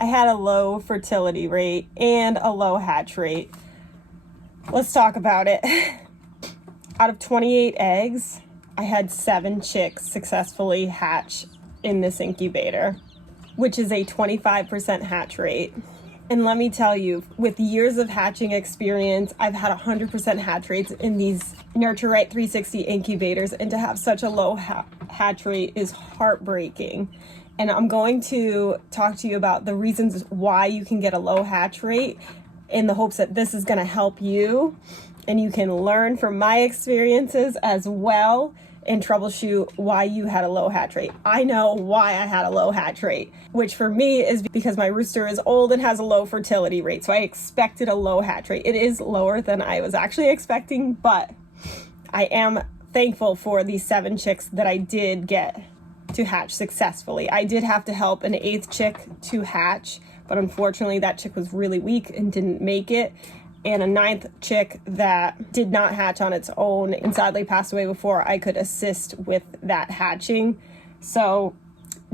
I had a low fertility rate and a low hatch rate. Let's talk about it. Out of 28 eggs, I had 7 chicks successfully hatch in this incubator, which is a 25% hatch rate. And let me tell you, with years of hatching experience, I've had 100% hatch rates in these Nurture Right 360 incubators, and to have such a low hatch rate is heartbreaking. And I'm going to talk to you about the reasons why you can get a low hatch rate, in the hopes that this is going to help you and you can learn from my experiences as well and troubleshoot why you had a low hatch rate. I know why I had a low hatch rate, which for me is because my rooster is old and has a low fertility rate. So I expected a low hatch rate. It is lower than I was actually expecting, but I am thankful for these 7 chicks that I did get to hatch successfully. I did have to help an 8th chick to hatch, but unfortunately that chick was really weak and didn't make it. And a 9th chick that did not hatch on its own and sadly passed away before I could assist with that hatching. So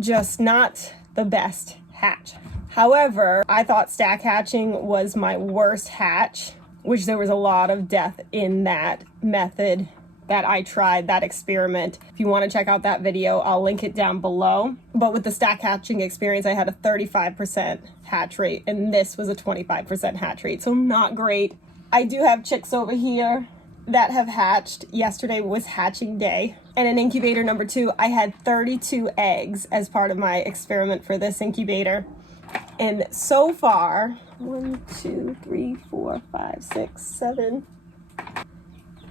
just not the best hatch. However, I thought stack hatching was my worst hatch, which there was a lot of death in that method that I tried, that experiment. If you want to check out that video, I'll link it down below. But with the stack hatching experience, I had a 35% hatch rate, and this was a 25% hatch rate, so not great. I do have chicks over here that have hatched. Yesterday was hatching day. And in incubator number 2, I had 32 eggs as part of my experiment for this incubator. And so far, 1, 2, 3, 4, 5, 6, 7,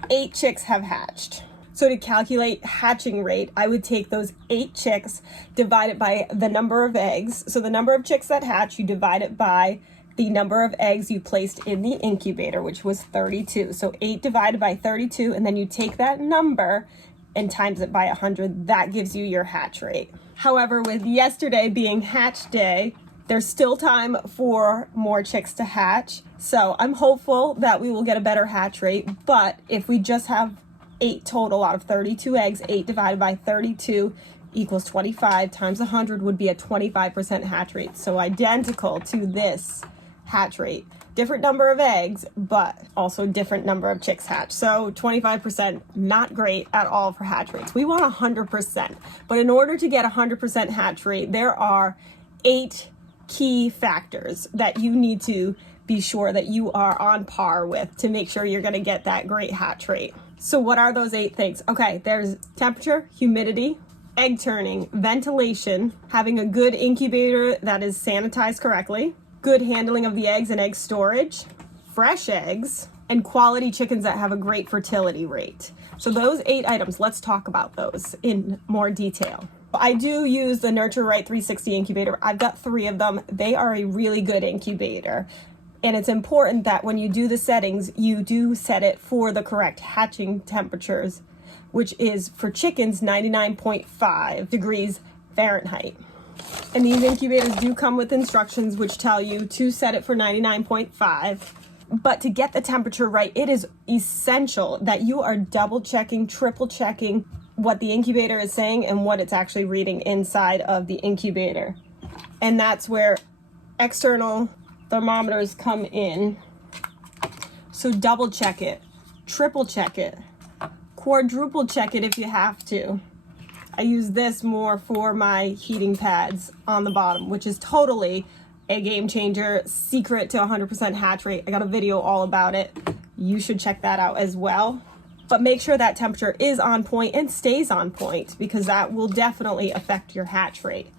8 chicks have hatched. So to calculate hatching rate, I would take those 8 chicks, divide it by the number of eggs. So the number of chicks that hatch, you divide it by the number of eggs you placed in the incubator, which was 32. So 8 divided by 32, and then you take that number and times it by 100. That gives you your hatch rate. However, with yesterday being hatch day, there's still time for more chicks to hatch. So I'm hopeful that we will get a better hatch rate. But if we just have 8 total out of 32 eggs, 8 divided by 32 equals 25 times 100 would be a 25% hatch rate. So identical to this hatch rate. Different number of eggs, but also different number of chicks hatch. So 25%, not great at all for hatch rates. We want 100%. But in order to get 100% hatch rate, there are 8 key factors that you need to be sure that you are on par with to make sure you're going to get that great hatch rate. So what are those 8 things? Okay, there's temperature, humidity, egg turning, ventilation, having a good incubator that is sanitized correctly, good handling of the eggs and egg storage, fresh eggs, and quality chickens that have a great fertility rate. So those 8 items, let's talk about those in more detail. I do use the Nurture Right 360 incubator. I've got 3 of them. They are a really good incubator. And it's important that when you do the settings, you do set it for the correct hatching temperatures, which is for chickens 99.5 degrees Fahrenheit. And these incubators do come with instructions which tell you to set it for 99.5. But to get the temperature right, it is essential that you are double checking, triple checking what the incubator is saying and what it's actually reading inside of the incubator. And that's where external thermometers come in. So double check it, triple check it, quadruple check it if you have to. I use this more for my heating pads on the bottom, which is totally a game changer, secret to 100% hatch rate. I got a video all about it. You should check that out as well. But make sure that temperature is on point and stays on point, because that will definitely affect your hatch rate.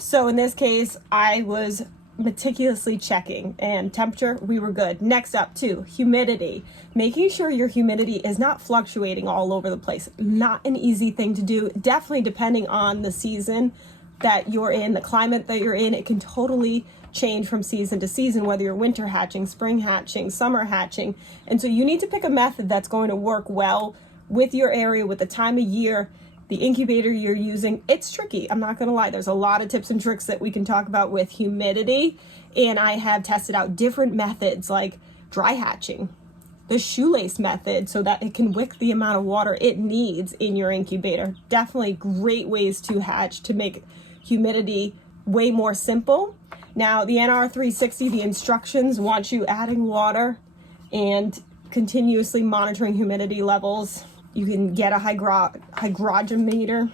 So in this case, I was meticulously checking, and temperature, we were good. Next up too, humidity. Making sure your humidity is not fluctuating all over the place. Not an easy thing to do, definitely depending on the season that you're in, the climate that you're in. It can totally change from season to season, whether you're winter hatching, spring hatching, summer hatching. And so you need to pick a method that's going to work well with your area, with the time of year, the incubator you're using. It's tricky, I'm not gonna lie. There's a lot of tips and tricks that we can talk about with humidity, and I have tested out different methods like dry hatching, the shoelace method, so that it can wick the amount of water it needs in your incubator. Definitely great ways to hatch to make humidity way more simple. Now the NR360, the instructions want you adding water and continuously monitoring humidity levels. You can get a hygrometer.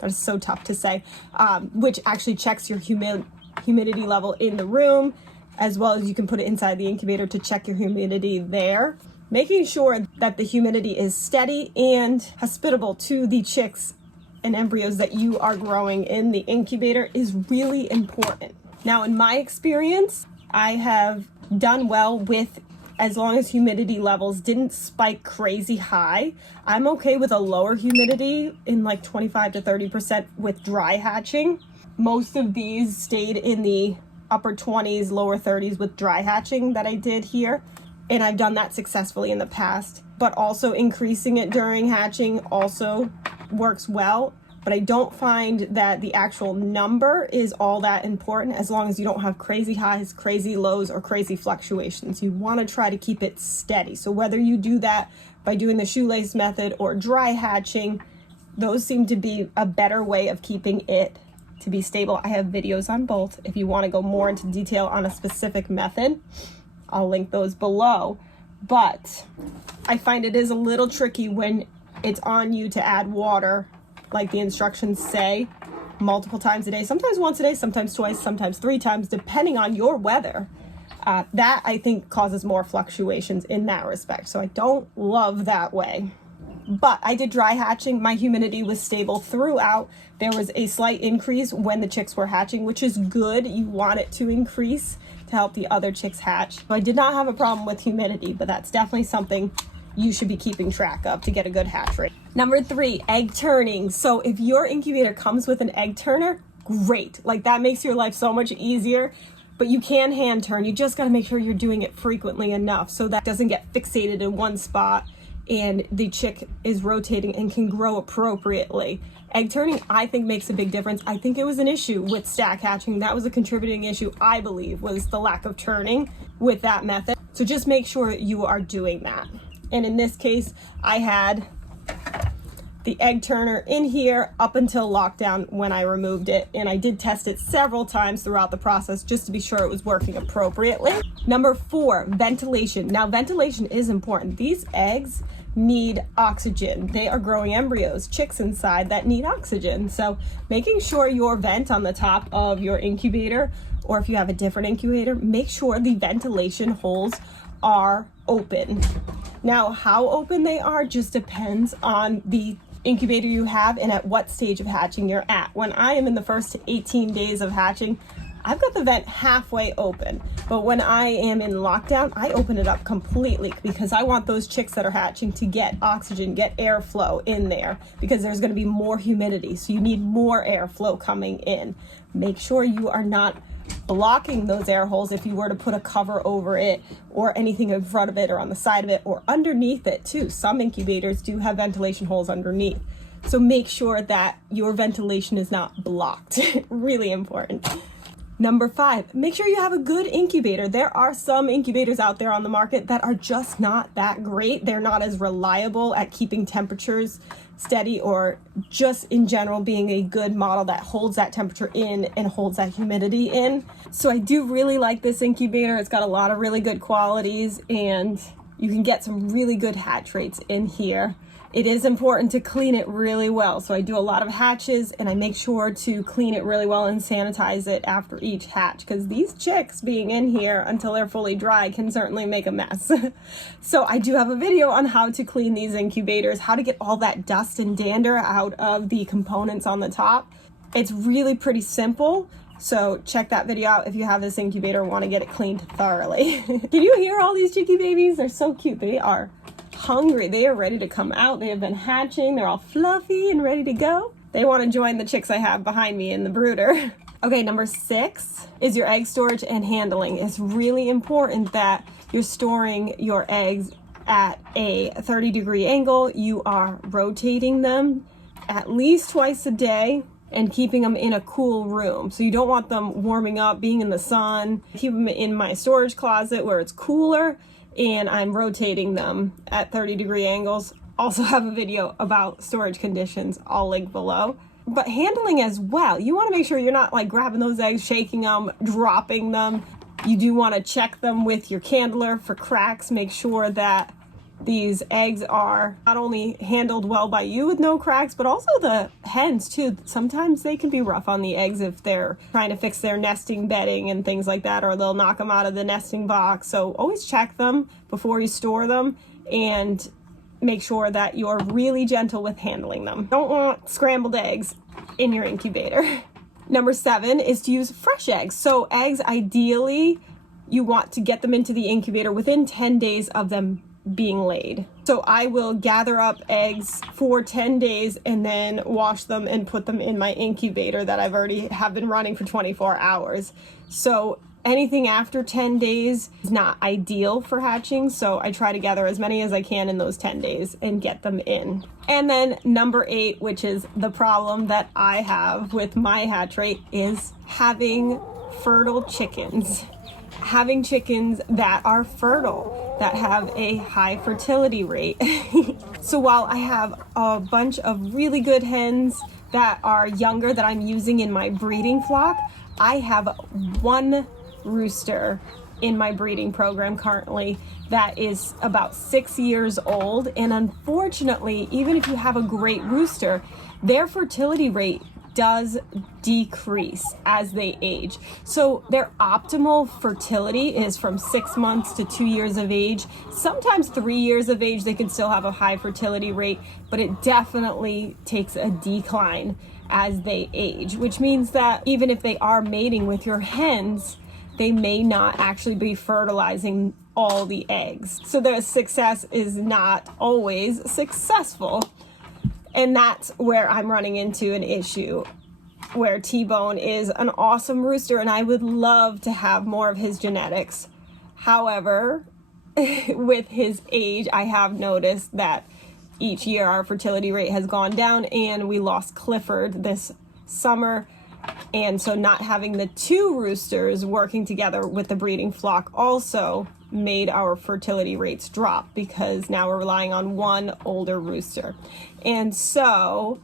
That is so tough to say, which actually checks your humidity level in the room, as well as you can put it inside the incubator to check your humidity there. Making sure that the humidity is steady and hospitable to the chicks and embryos that you are growing in the incubator is really important. Now, in my experience, I have done well with, as long as humidity levels didn't spike crazy high. I'm okay with a lower humidity in like 25 to 30% with dry hatching. Most of these stayed in the upper 20s, lower 30s with dry hatching that I did here. And I've done that successfully in the past. But also increasing it during hatching also works well. But I don't find that the actual number is all that important, as long as you don't have crazy highs, crazy lows, or crazy fluctuations. You want to try to keep it steady. So whether you do that by doing the shoelace method or dry hatching, those seem to be a better way of keeping it to be stable. I have videos on both. If you want to go more into detail on a specific method, I'll link those below. But I find it is a little tricky when it's on you to add water, like the instructions say, multiple times a day, sometimes once a day, sometimes twice, sometimes 3 times, depending on your weather. That I think causes more fluctuations in that respect. So I don't love that way. But I did dry hatching. My humidity was stable throughout. There was a slight increase when the chicks were hatching, which is good. You want it to increase to help the other chicks hatch. So I did not have a problem with humidity, but that's definitely something you should be keeping track of to get a good hatch rate. Number 3, egg turning. So if your incubator comes with an egg turner, great. Like, that makes your life so much easier. But you can hand turn. You just got to make sure you're doing it frequently enough so that it doesn't get fixated in one spot and the chick is rotating and can grow appropriately. Egg turning, I think, makes a big difference. I think it was an issue with stack hatching. That was a contributing issue, I believe, was the lack of turning with that method. So just make sure you are doing that. And in this case, I had the egg turner in here up until lockdown when I removed it. And I did test it several times throughout the process just to be sure it was working appropriately. Number 4, ventilation. Now, ventilation is important. These eggs need oxygen. They are growing embryos, chicks inside that need oxygen. So making sure your vent on the top of your incubator, or if you have a different incubator, make sure the ventilation holes are open. Now, how open they are just depends on the incubator you have and at what stage of hatching you're at. When I am in the first 18 days of hatching, I've got the vent halfway open. But when I am in lockdown, I open it up completely because I want those chicks that are hatching to get oxygen, get airflow in there, because there's going to be more humidity. So you need more airflow coming in. Make sure you are not blocking those air holes if you were to put a cover over it or anything in front of it or on the side of it or underneath it too. Some incubators do have ventilation holes underneath. So make sure that your ventilation is not blocked. Really important. Number 5, make sure you have a good incubator. There are some incubators out there on the market that are just not that great. They're not as reliable at keeping temperatures steady or just in general being a good model that holds that temperature in and holds that humidity in. So I do really like this incubator. It's got a lot of really good qualities and you can get some really good hatch rates in here. It is important to clean it really well. So I do a lot of hatches and I make sure to clean it really well and sanitize it after each hatch, because these chicks being in here until they're fully dry can certainly make a mess. So I do have a video on how to clean these incubators, how to get all that dust and dander out of the components on the top. It's really pretty simple. So check that video out if you have this incubator and want to get it cleaned thoroughly. Can you hear all these chicky babies? They're so cute. They are hungry. They are ready to come out. They have been hatching. They're all fluffy and ready to go. They want to join the chicks I have behind me in the brooder. Okay, number 6 is your egg storage and handling. It's really important that you're storing your eggs at a 30-degree angle. You are rotating them at least twice a day and keeping them in a cool room. So you don't want them warming up, being in the sun. Keep them in my storage closet where it's cooler, and I'm rotating them at 30-degree angles. Also have a video about storage conditions, I'll link below. but handling as well. You want to make sure you're not like grabbing those eggs, shaking them, dropping them. You do want to check them with your candler for cracks. Make sure that these eggs are not only handled well by you with no cracks, but also the hens too. Sometimes they can be rough on the eggs if they're trying to fix their nesting bedding and things like that, or they'll knock them out of the nesting box. So always check them before you store them and make sure that you're really gentle with handling them. Don't want scrambled eggs in your incubator. Number 7 is to use fresh eggs. So eggs, ideally, you want to get them into the incubator within 10 days of them being laid. So I will gather up eggs for 10 days and then wash them and put them in my incubator that I've already have been running for 24 hours. So anything after 10 days is not ideal for hatching, so I try to gather as many as I can in those 10 days and get them in. And then number 8, which is the problem that I have with my hatch rate, is having fertile chickens. Having chickens that are fertile, that have a high fertility rate. So while I have a bunch of really good hens that are younger that I'm using in my breeding flock, I have one rooster in my breeding program currently that is about 6 years old, and unfortunately, even if you have a great rooster, their fertility rate does decrease as they age. So their optimal fertility is from 6 months to 2 years of age. Sometimes 3 years of age they can still have a high fertility rate, but it definitely takes a decline as they age, which means that even if they are mating with your hens, they may not actually be fertilizing all the eggs. So their success is not always successful. And that's where I'm running into an issue, where T-Bone is an awesome rooster and I would love to have more of his genetics. However, with his age, I have noticed that each year our fertility rate has gone down, and we lost Clifford this summer. And so not having the 2 roosters working together with the breeding flock also made our fertility rates drop, because now we're relying on one older rooster. And so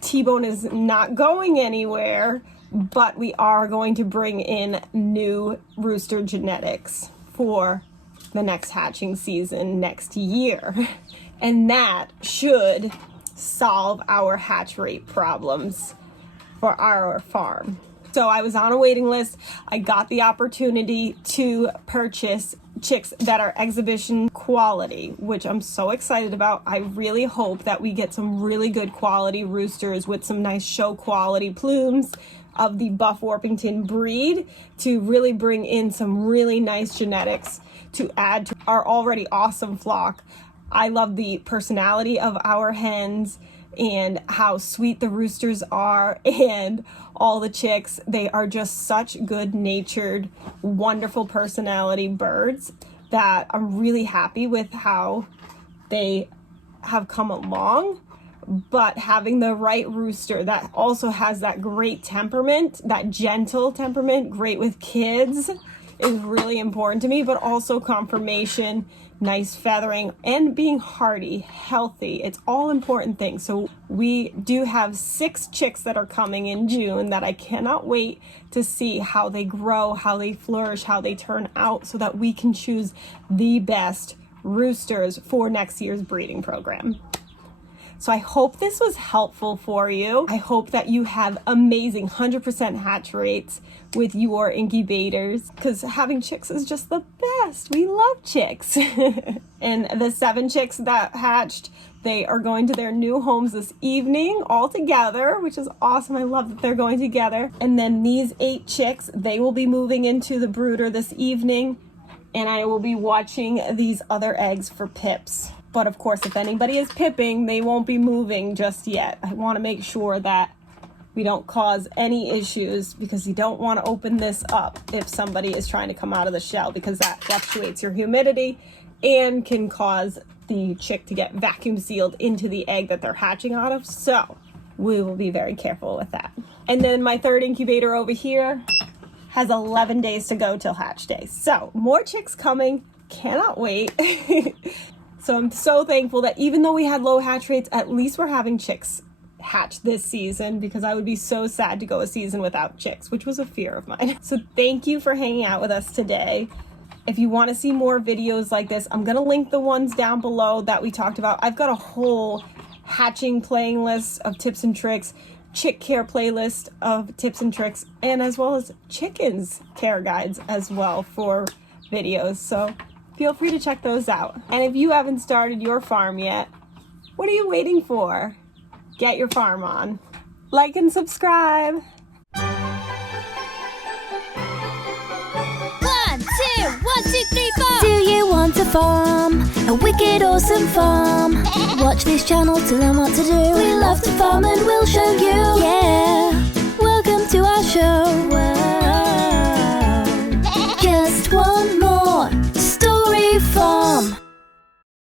T-Bone is not going anywhere, but we are going to bring in new rooster genetics for the next hatching season next year. And that should solve our hatch rate problems for our farm. So I was on a waiting list. I got the opportunity to purchase chicks that are exhibition quality, which I'm so excited about. I really hope that we get some really good quality roosters with some nice show quality plumes of the Buff Orpington breed to really bring in some really nice genetics to add to our already awesome flock. I love the personality of our hens and how sweet the roosters are, and all the chicks. They are just such good-natured, wonderful personality birds that I'm really happy with how they have come along. But having the right rooster that also has that great temperament, that gentle temperament, great with kids, is really important to me, but also conformation, nice feathering, and being hardy, healthy. It's all important things. So we do have 6 chicks that are coming in June that I cannot wait to see how they grow, how they flourish, how they turn out, so that we can choose the best roosters for next year's breeding program. So I hope this was helpful for you. I hope that you have amazing 100% hatch rates with your incubators, because having chicks is just the best. We love chicks. And the 7 chicks that hatched, they are going to their new homes this evening all together, which is awesome. I love that they're going together. And then these 8 chicks, they will be moving into the brooder this evening, and I will be watching these other eggs for pips. But of course, if anybody is pipping, they won't be moving just yet. I want to make sure that we don't cause any issues, because you don't want to open this up if somebody is trying to come out of the shell, because that fluctuates your humidity and can cause the chick to get vacuum sealed into the egg that they're hatching out of. So we will be very careful with that. And then my 3rd incubator over here has 11 days to go till hatch day. So more chicks coming. Cannot wait. So I'm so thankful that even though we had low hatch rates, at least we're having chicks hatch this season because I would be so sad to go a season without chicks, which was a fear of mine. So thank you for hanging out with us today. If you want to see more videos like this, I'm going to link the ones down below that we talked about. I've got a whole hatching playing list of tips and tricks, chick care playlist of tips and tricks, and as well as chickens care guides as well for videos. So feel free to check those out. And if you haven't started your farm yet, what are you waiting for? Get your farm on. Like and subscribe. 1, 2, 1, 2, 3, 4. Do you want a farm? A wicked awesome farm? Watch this channel to learn what to do. We love to farm and we'll show you. Yeah, welcome to our show.